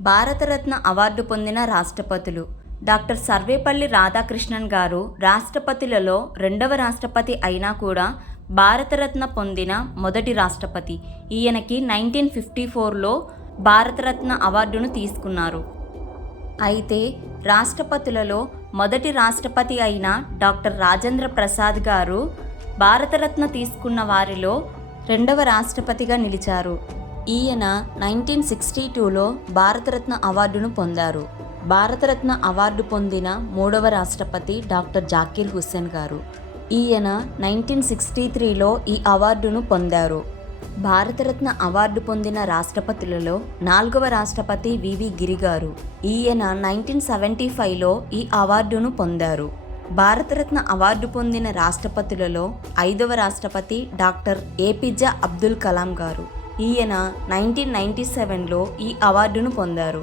Bharat Ratna award పొందిన రాష్ట్రపతులు. Doctor Sarvepalli Radhakrishnan గారు రాష్ట్రపతులలో రెండవ రాష్ట్రపతి అయినా కూడా భారతరత్న పొందిన మొదటి రాష్ట్రపతి. ఈయనకి 1954లో భారతరత్న అవార్డును తీసుకున్నారు. అయితే రాష్ట్రపతులలో మొదటి రాష్ట్రపతి అయిన డాక్టర్ రాజేంద్ర ప్రసాద్ గారు భారతరత్న తీసుకున్న వారిలో రెండవ రాష్ట్రపతిగా నిలిచారు. ఈయన 1962లో భారతరత్న అవార్డును పొందారు. భారతరత్న అవార్డు పొందిన మూడవ రాష్ట్రపతి డాక్టర్ జాకీర్ హుస్సేన్ గారు. ఈయన 1963లో ఈ అవార్డును పొందారు. భారతరత్న అవార్డు పొందిన రాష్ట్రపతులలో నాలుగవ రాష్ట్రపతి వివి గిరి గారు. ఈయన 1975లో ఈ అవార్డును పొందారు. భారతరత్న అవార్డు పొందిన రాష్ట్రపతులలో ఐదవ రాష్ట్రపతి డాక్టర్ ఏపీజే అబ్దుల్ కలాం గారు. ఈయన 1997లో ఈ అవార్డును పొందారు.